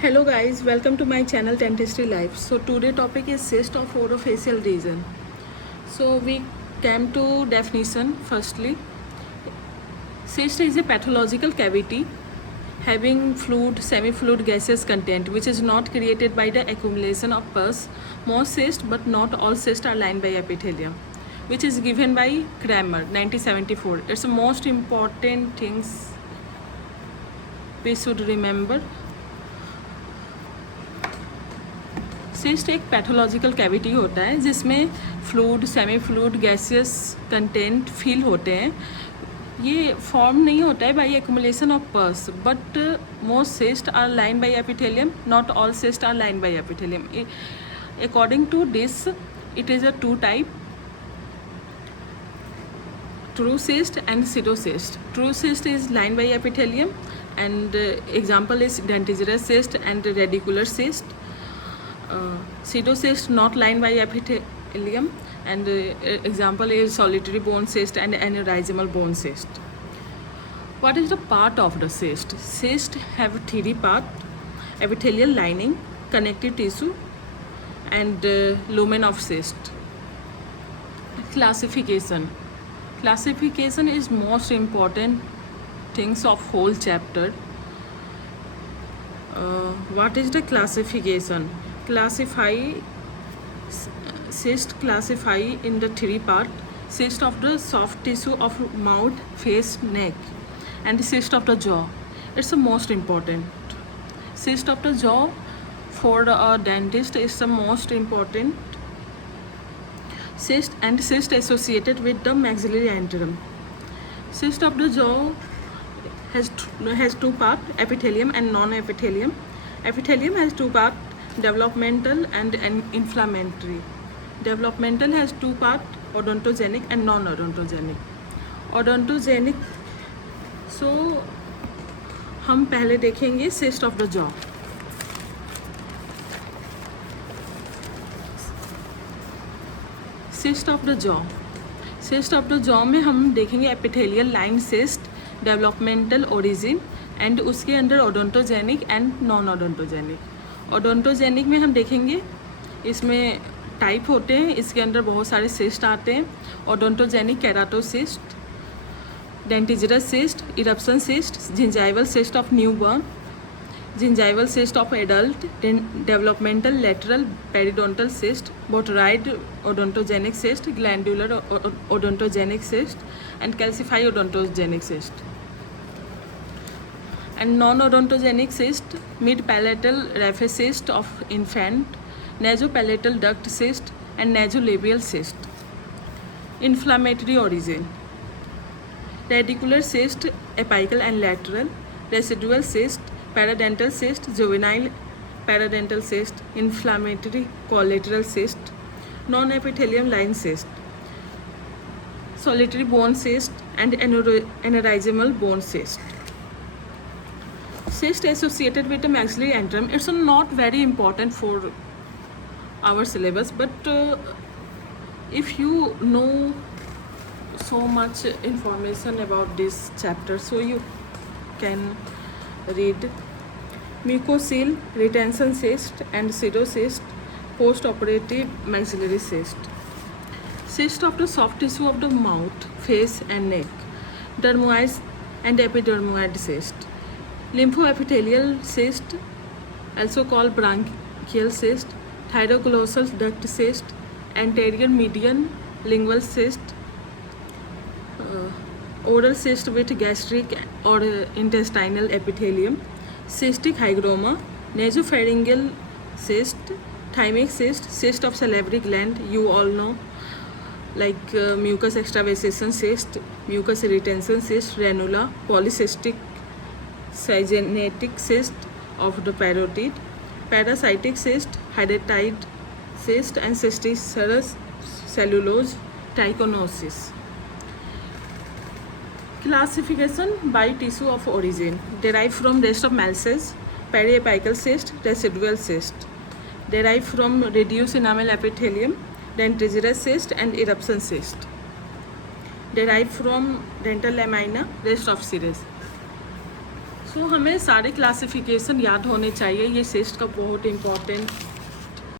Hello guys, welcome to my channel Dentistry Life. So today topic is cyst of orofacial region. So we came to definition firstly. Cyst is a pathological cavity having fluid, semi-fluid gaseous content which is not created by the accumulation of pus. Most cysts but not all cysts are lined by epithelium, which is given by Kramer 1974. It's the most important things we should remember. Cyst एक pathological cavity होता है जिसमें fluid, semi fluid, gaseous content fill होते हैं. ये form नहीं होता है by accumulation of pus, but most cyst are line by epithelium, not all cyst are line by epithelium. According to this it is a two type: true cyst and pseudocyst. True cyst is lined by epithelium and example is dentigerous cyst and radicular cyst. Pseudocyst not lined by epithelium and example is solitary bone cyst and aneurysmal bone cyst. What is the part of the cyst? Cyst have three part: epithelial lining, connective tissue and lumen of cyst. Classification is most important things of whole chapter. What is the classification? Cyst classify in the three part: cyst of the soft tissue of mouth, face, neck, and cyst of the jaw. It's the most important. Cyst of the jaw for a dentist is the most important cyst, and cyst associated with the maxillary antrum. Cyst of the jaw has two part: epithelium and non-epithelium. Epithelium has two part: developmental and inflammatory. Developmental has two part: odontogenic and non-odontogenic. Odontogenic, so हम पहले देखेंगे cyst of the jaw. cyst of the jaw में हम देखेंगे epithelial line cyst, developmental origin and उसके अंदर odontogenic and non-odontogenic. Odontogenic में हम देखेंगे इसमें टाइप होते हैं, इसके अंदर बहुत सारे सिस्ट आते हैं. Odontogenic keratocyst, dentigerous cyst, eruption cyst, gingival cyst of newborn, gingival cyst of adult, developmental lateral periodontal cyst, botryoid odontogenic cyst, glandular odontogenic cyst and calcify odontogenic cyst. And non-odontogenic cyst: mid-palatal raphe cyst of infant, nasopalatal duct cyst and nasolabial cyst. Inflammatory origin: radicular cyst, apical and lateral, residual cyst, paradental cyst, juvenile paradental cyst, inflammatory collateral cyst, non-epithelium line cyst, solitary bone cyst and aneurysmal bone cyst. Cyst associated with the maxillary antrum. It's not very important for our syllabus, but if you know so much information about this chapter, so you can read. Mucocele retention cyst and pseudocyst, post-operative maxillary cyst. Cyst of the soft tissue of the mouth, face and neck, dermoid and epidermoid cyst. Lymphoepithelial cyst, also called branchial cyst, thyroglossal duct cyst, anterior median lingual cyst, oral cyst with gastric or intestinal epithelium, cystic hygroma, nasopharyngeal cyst, thymic cyst, cyst of salivary gland, you all know, like mucus extravasation cyst, mucus retention cyst, ranula, polycystic syngenetic cyst of the parotid, parasitic cyst, hydatid cyst and cysticerous cellulose trichinosis. Classification by tissue of origin: derived from rest of Malses, periapical cyst, residual cyst. Derived from reduced enamel epithelium, dentigerous cyst and eruption cyst. Derived from dental lamina, rest of series. सो हमें सारे classification याद होने चाहिए, ये cyst का बहुत important